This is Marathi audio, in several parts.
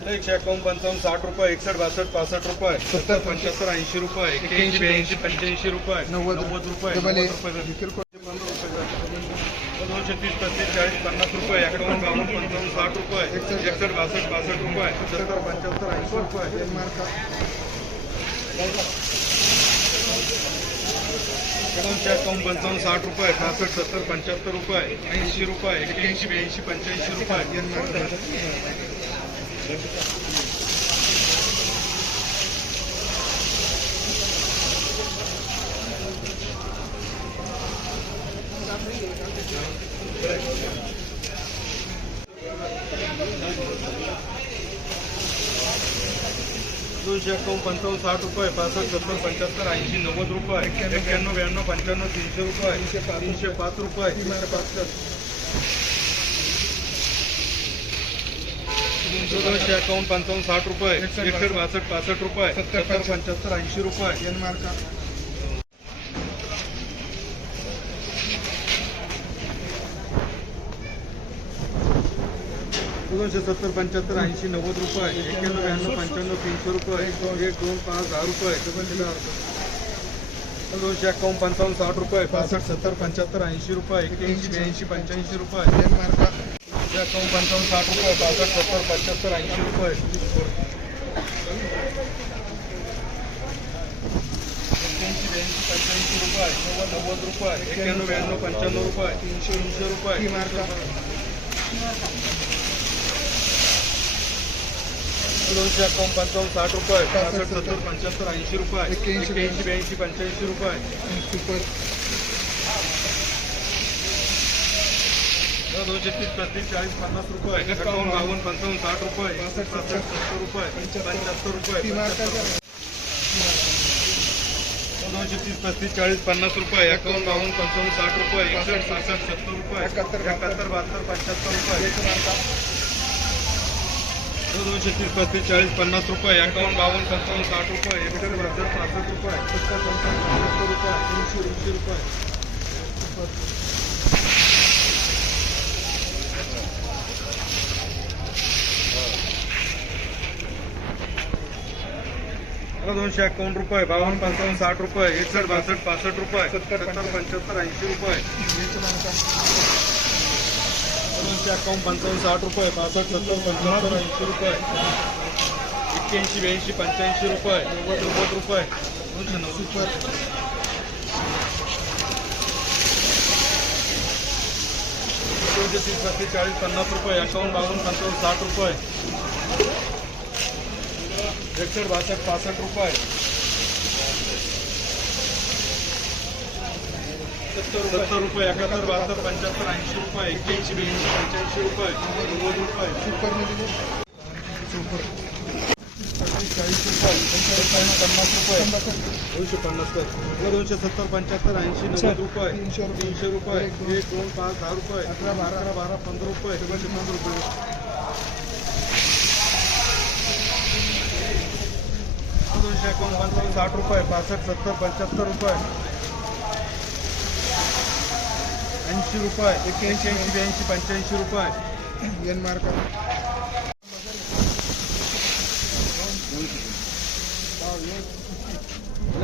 एकशे एकावन्न पंचावन्न साठ रुपये एकसष्ट बासष्ट पासष्ट रुपये सत्तर पंच्याहत्तर ऐंशी रुपये एक्क्याऐंशी ब्याऐंशी पंच्याऐंशी रुपये नव्वद. नव्वद रुपये. दोनशे तीस पस्तीस चाळीस पन्नास रुपये एकावन्न बावन्न पंचावन्न साठ रुपये एकसष्ट. बासष्ट पासष्ट रुपये सत्तर पंच्याहत्तर ऐंशी रुपये. दोनशे एकावन्न पंचावन्न साठ रुपये पासष्ट सत्तर पंच्याहत्तर रुपये ऐंशी रुपये एक्क्याऐंशी ब्याऐंशी पंच्याऐंशी रुपये. दोनशे एकावन्न पंचावन्न साठ रुपये पासष्ट सत्तर पंच्याहत्तर ऐंशी नव्वद रुपये एक्क्याण्णव ब्याण्णव पंच्याण्णव तीनशे रुपये तीनशे पाच रुपये तीनशे पासष्ट दोनशे एकावन्न पंचावन्न साठ रुपये एकसष्ट बासष्ट पासष्ट रुपये सत्तर पंच्याहत्तर ऐंशी रुपये. डेन्मार्क दोनशे सत्तर पंच्याहत्तर ऐंशी नव्वद रुपये. एक्क्याण्णव ब्याण्णव पंच्याण्णव तीनशे रुपये. एक दोन एक दोन पाच दहा रुपये. दहा रुपये दोनशे एकावन्न पंचावन्न साठ रुपये. पासष्ट सत्तर पंच्याहत्तर ऐंशी रुपये. एक्क्याऐंशी ब्याऐंशी पंच्याऐंशी रुपये. दोनशे एकावन्न पंचावन्न साठ रुपये पासष्ट सत्तर पंच्याहत्तर ऐंशी रुपये. एक्क्याऐंशी ब्याऐंशी पंच्याऐंशी रुपये नव्वद नव्वद रुपये एक्क्याण्णव ब्याण्णव पंच्याण्णव रुपये तीनशे तीनशे रुपये. दोनशे एकावन्न पंचावन्न साठ रुपये पासष्ट सत्तर पंच्याहत्तर ऐंशी रुपये. एक्क्याऐंशी ब्याऐंशी पंच्याऐंशी रुपये. सुपर दोनशे तीस पस्तीस चाळीस पन्नास रुपये. एकावन्न बावन्न पंचावन्न साठ रुपये. पासष्ट सत्तर सत्तर रुपये. पंच्याहत्तर. रुपये. दोनशे तीस पस्तीस चाळीस पन्नास रुपये. एकावन्न बावन्न पंचावन्न साठ रुपये. एकसष्ट सहासष्ट सत्तर रुपये. एकाहत्तर, एकाहत्तर बहात्तर पंच्याहत्तर रुपये. दोनशे तीस पस्तीस चाळीस पन्नास रुपये. एकावन्न बावन्न पंचावन्न साठ रुपये. एकसष्ट बहात्तर पासष्ट रुपये. सत्तर पंचावन्न रुपये. तीनशे ऐंशी रुपये. दोनशे एकावन्न रुपये बावन्न पंचावन्न साठ रुपये एकसष्ट बासष्ट पासष्ट रुपये सत्तर पंच्याहत्तर ऐंशी रुपये. दोनशे एकावन्न पंचावन्न साठ रुपये पासष्ट सत्तर पंच्याहत्तर ऐंशी रुपये. एक्क्याऐंशी ब्याऐंशी पंच्याऐंशी रुपये. नव्वद नव्वद रुपये. दोनशे नव्वद सुपर दोनशे तीस पस्तीस चाळीस पन्नास रुपये. एकावन्न बावन्न पंचावन्न साठ रुपये. एकसष्ट बासष्ट पासष्ट रुपये. सत्तर रुपये. एकाहत्तर बहात्तर पंच्याहत्तर ऐंशी रुपये एक्क्याऐंशी ब्याऐंशी पंच्याऐंशी रुपये नव्वद रुपये. सुपर. सुपर चाळीस रुपये पंचेचाळीस पन्नास रुपये. दोनशे पन्नास तर दोनशे सत्तर पंच्याहत्तर ऐंशी नव्वद रुपये. तीनशे रुपये. तीनशे रुपये. एक दोन पाच दहा रुपये. अकरा बारा. बारा पंधरा रुपये. दोनशे पंधरा रुपये. दोनशे एकोणपन्नास साठ रुपये पासष्ट सत्तर पंच्याहत्तर रुपये. ऐंशी रुपये एक्क्याऐंशी ऐंशी ब्याऐंशी पंच्याऐंशी रुपये. डेन्मार्क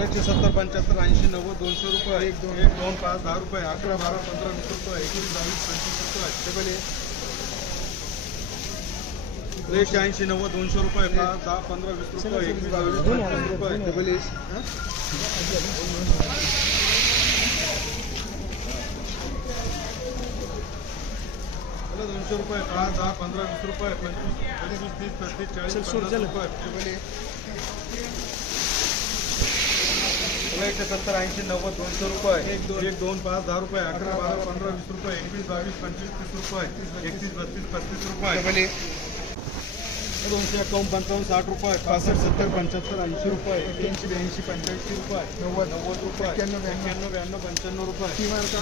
एकशे सत्तर पंच्याहत्तर ऐंशी नव्वद दोनशे रुपये. एक दोन एक दोन पाच दहा रुपये. अकरा बारा पंधरा वीस रुपये. एकवीस बावीस पंचवीस रुपये. Double A. एकशे ऐंशी नव्वद दोनशे रुपये दहा पंधरा वीस रुपये एकवीस बावीस पंचवीस रुपये डबल एस दोनशे रुपये पाच दहा पंधरा वीस रुपये पंचवीस पंचवीस तीस पस्तीस चाळीस रुपये डबल एकशे सत्तर ऐंशी नव्वद दोनशे रुपये. एक दोन. एक दोन पाच दहा रुपये अकरा बारा पंधरा वीस रुपये एकवीस बावीस पंचवीस तीस रुपये एकतीस बत्तीस पस्तीस रुपये. दोनशे एकावन्न पंचावन्न साठ रुपये पासष्ट सत्तर पंच्याहत्तर ऐंशी रुपये एक्क्याऐंशी ब्याऐंशी पंच्याऐंशी रुपये नव्वद नव्वद रुपये एक्क्याण्णव, ब्याण्णव. ब्याण्णव पंच्याण्णव रुपये डेन्मार्क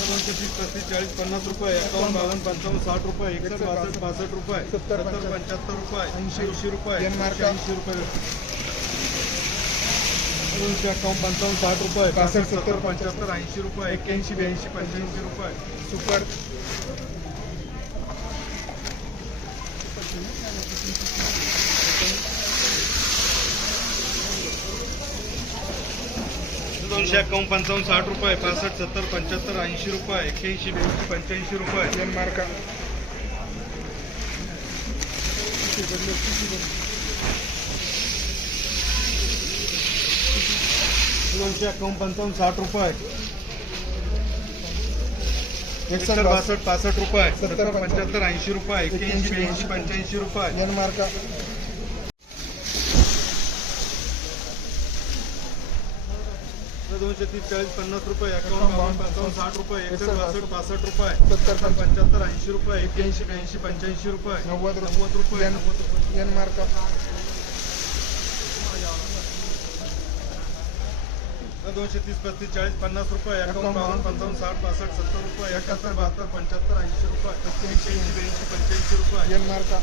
दोनशे तीस पस्तीस चाळीस पन्नास रुपये एकावन्न बावन्न पंचावन्न साठ रुपये एकसष्ट बासष्ट पासष्ट रुपये सत्तर, पंच्याहत्तर रुपये ऐंशी, ऐंशी रुपये. ऐंशी रुपये दोनशे एकावन्न पंचावन्न साठ रुपये पासष्ट, सत्तर पंच्याहत्तर ऐंशी रुपये एक्क्याऐंशी ब्याऐंशी पंच्याऐंशी रुपये सुपर दोनशे एकावन्न पंचावन्न साठ रुपये पासष्ट सत्तर पंच्याहत्तर ऐंशी रुपये एक्क्याऐंशी ब्याऐंशी पंच्याऐंशी रुपये. एन मार्का. दोनशे एकावन्न पंचावन्न साठ रुपये. एकसष्ट बासष्ट पासष्ट रुपये. सत्तर, सत्तर पंच्याहत्तर ऐंशी रुपये एक्क्याऐंशी ब्याऐंशी पंच्याऐंशी रुपये. एन मार्का. दोनशे तीस चाळीस पन्नास रुपये एकावन्न बावन्न पंचावन्न साठ रुपये एकसष्ट बासष्ट पासष्ट रुपये सत्तर पंच्याहत्तर ऐंशी रुपये एक्क्याऐंशी ब्याऐंशी पंच्याऐंशी रुपये नव्वद नव्वद रुपये नव्वद रुपये. एन मार्का. दोनशे तीस पस्तीस चाळीस पन्नास रुपये एकावन्न बावन्न पंचावन्न साठ पासष्ट सत्तर रुपये एकाहत्तर बहात्तर पंच्याहत्तर ऐंशी रुपये एक्क्याऐंशी ब्याऐंशी पंच्याऐंशी रुपये. एन मार्का.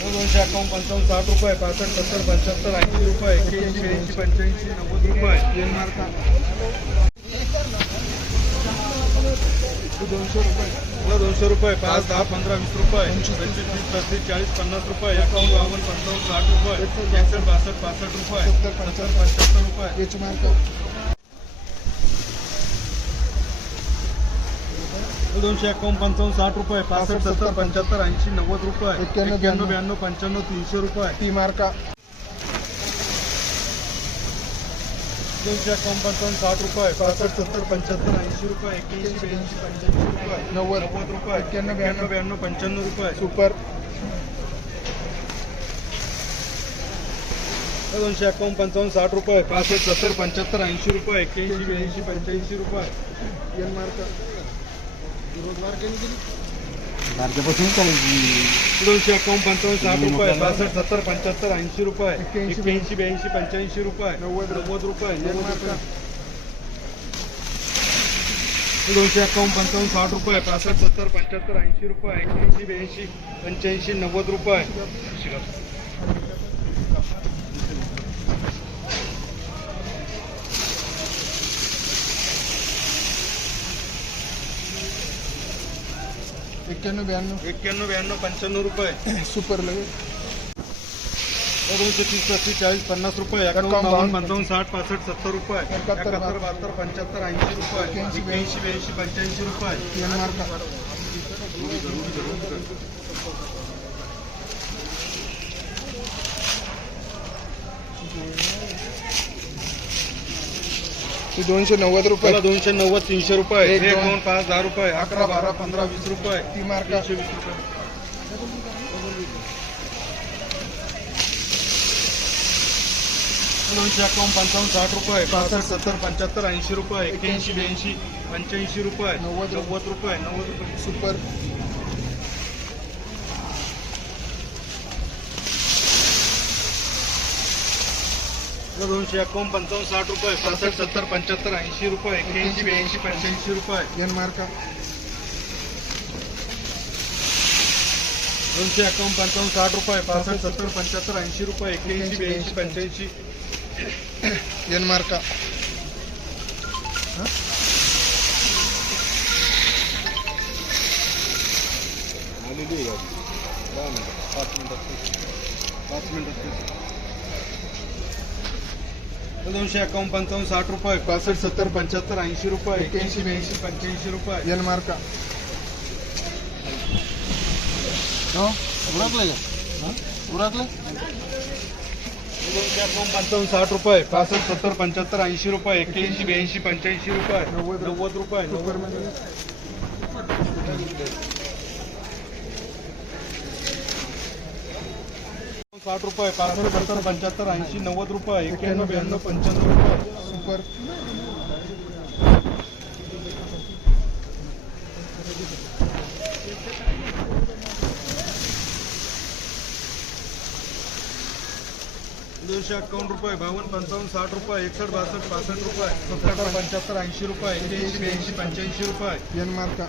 दोनशे एकावन्न पंचावन्न साठ रुपये पासष्ट सत्तर पंच्याहत्तर ऐंशी रुपये एक्क्याऐंशी ब्याऐंशी पंच्याऐंशी नव्वद रुपये. दोनशे रुपये. दोनशे रुपये. पाच दहा पंधरा वीस रुपये. पंचवीस तीस पस्तीस चाळीस पन्नास रुपये. एकावन्न बावन्न पंचावन्न साठ रुपये. एकसष्ट बासष्ट पासष्ट रुपये. सत्तर, सत्तर पंच्याहत्तर रुपये एच मार्का दोनशे एकावन्न पंचावन्न साठ रुपये पासष्ट सत्तर पंच्याहत्तर ऐंशी नव्वद रुपये एक्क्याण्णव, एक्क्याण्णव ब्याण्णव. पंच्याण्णव तीनशे रुपये. टी मार्का. दोनशे एकावन्न पंचावन्न साठ रुपये पासष्ट सत्तर पंच्याहत्तर ऐंशी रुपये एक्क्याऐंशी ब्याऐंशी पंच्याऐंशी रुपये. नव्वद. नव्वद रुपये. एक्क्याण्णव, एक्क्याण्णव ब्याण्णव पंच्याण्णव रुपये. सुपर. दोनशे एकावन्न पंचावन्न साठ रुपये पासष्ट सत्तर पंच्याहत्तर ऐंशी रुपये एक्क्याऐंशी ब्याऐंशी पंच्याऐंशी रुपये. एन मार्का. केली गेली दोनशे पंचावन्न साठ रुपये पासष्ट सत्तर पंच्याहत्तर ऐंशी रुपये एक्क्याऐंशी, ब्याऐंशी पंच्याऐंशी रुपये नव्वद, नव्वद रुपये दोनशे एकावन्न पंचावन्न साठ रुपये पासष्ट सत्तर पंच्याहत्तर ऐंशी रुपये एक्क्याऐंशी ब्याऐंशी पंच्याऐंशी नव्वद रुपये. एक्क्याण्णव ब्याण्णव. एक्क्याण्णव ब्याण्णव पंच्याण्णव रुपये. सुपर लगेच. दोनशे तीस पस्तीस चाळीस पन्नास रुपये एकावन्न पंचावन्न साठ पासष्ट सत्तर रुपये एकाहत्तर, बहात्तर पंच्याहत्तर ऐंशी रुपये एक्क्याऐंशी ब्याऐंशी पंच्याऐंशी रुपये. ती दोनशे नव्वद रुपये. दोनशे नव्वद तीनशे रुपये. एक, एक दोन, पाच दहा रुपये. अकरा बारा पंधरा वीस रुपये. ती मार्का. तीनशे वीस रुपये. दोनशे एकावन्न पंचावन्न साठ रुपये. पासष्ट सत्तर पंच्याहत्तर ऐंशी रुपये. एक्क्याऐंशी ब्याऐंशी पंच्याऐंशी रुपये. नव्वद, नव्वद रुपये नव्वद रुपये. सुपर. दोनशे एकावन्न पंचावन्न साठ रुपये पासष्ट सत्तर पंच्याहत्तर ऐंशी रुपये एक्क्याऐंशी ब्याऐंशी पंच्याऐंशी रुपये. एन मार्का दोनशे एकावन्न पंचावन्न साठ रुपये पासष्ट सत्तर पंच्याहत्तर ऐंशी रुपये एक्क्याऐंशी ब्याऐंशी पंच्याऐंशी. एन मार्का दोनशे एकावन्न पंचावन्न साठ रुपये पासष्ट सत्तर पंच्याहत्तर ऐंशी रुपये एक्क्याऐंशी ब्याऐंशी पंच्याऐंशी रुपये. एन मार्का. उरकले का? उरकले? दोनशे एकावन्न पंचावन्न साठ रुपये पासष्ट सत्तर पंच्याहत्तर ऐंशी रुपये एक्क्याऐंशी ब्याऐंशी पंच्याऐंशी रुपये नव्वद. नव्वद रुपये नव्वद साठ रुपये पासष्ट सत्तर पंच्याहत्तर ऐंशी नव्वद रुपये एक्क्याण्णव ब्याण्णव पंच्याण्णव रुपये. सुपर दोनशे अकावन्न रुपये बावन्न पंचावन्न साठ रुपये एकसष्ट बासष्ट पासष्ट रुपये सत्तर पंच्याहत्तर ऐंशी रुपये एक्क्याऐंशी ब्याऐंशी पंच्याऐंशी रुपये. एन मार्का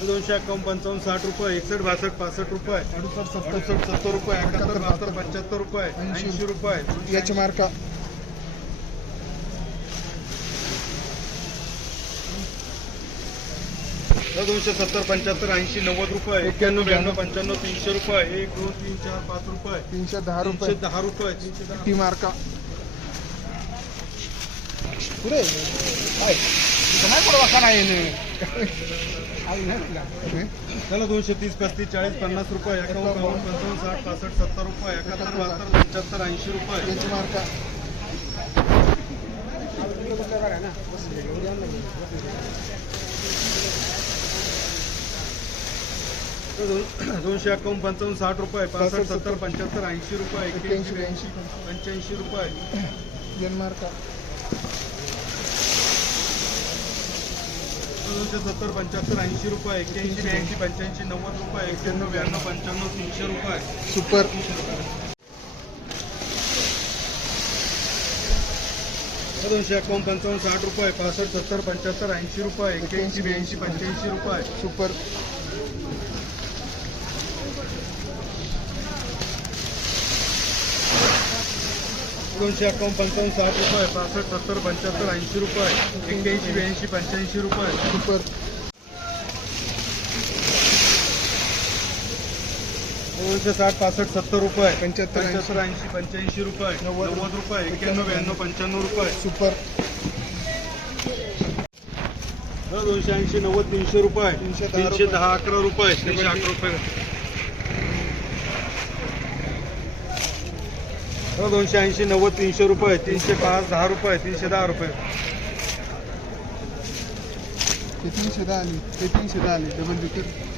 दोनशे एकावन्न पंचावन्न साठ रुपये एकसष्ट बासष्ट पासष्ट रुपये अडुसष्ट अडुसष्ट सत्तर रुपये एकाहत्तर बहात्तर पंच्याहत्तर रुपये ऐंशी रुपये. याची मार्का दोनशे सत्तर पंच्याहत्तर ऐंशी नव्वद रुपये एक्क्याण्णव ब्याण्णव पंच्याण्णव तीनशे रुपये एक दोन तीन चार पाच रुपये. तीनशे दहा रुपये. दहा रुपये. तीनशे दहा मार्का पुढे. काय पण वाका नाही त्याला दोनशे तीस पस्तीस चाळीस पन्नास रुपये एकावन्न बावन्न पंचावन्न साठ पासष्ट सत्तर रुपये एकाहत्तर बहात्तर पंच्याहत्तर ऐंशी रुपये. मार्का दोन- दोनशे एकावन्न पंचावन्न साठ रुपये पासष्ट सत्तर पंच्याहत्तर ऐंशी रुपये एक्क्याऐंशी ब्याऐंशी पंच्याऐंशी रुपये मार्का दोनशे सत्तर पंच्याहत्तर ऐंशी रुपये एक्क्याऐंशी ब्याऐंशी पंच्याऐंशी नव्वद रुपये एक्क्याण्णव ब्याण्णव पंच्याण्णव तीनशे रुपये. सुपर. दोनशे एकावन्न पंचावन्न साठ रुपये पासष्ट सत्तर पंच्याहत्तर ऐंशी रुपये एक्क्याऐंशी ब्याऐंशी पंच्याऐंशी रुपये. सुपर. दोनशे एकावन्न पंचावन्न साठ रुपये पासष्ट सत्तर पंच्याहत्तर ऐंशी रुपये एक्क्याऐंशी ब्याऐंशी पंच्याऐंशी रुपये. सुपर. दोनशे साठ पासष्ट सत्तर रुपये. पंच्याहत्तर. पंच्याहत्तर ऐंशी पंच्याऐंशी रुपये. नव्वद. रुपये एक्क्याण्णव ब्याण्णव पंच्याण्णव रुपये. सुपर. दोनशे ऐंशी नव्वद तीनशे रुपये. तीनशे तीनशे दहा अकरा रुपये. तीनशे अकरा रुपये. दोनशे ऐंशी नव्वद तीनशे रुपये तीनशे पाच दहा रुपये तीनशे दहा रुपये. ते तीनशे दहा आली ते तीनशे दहा आली डबल विकेट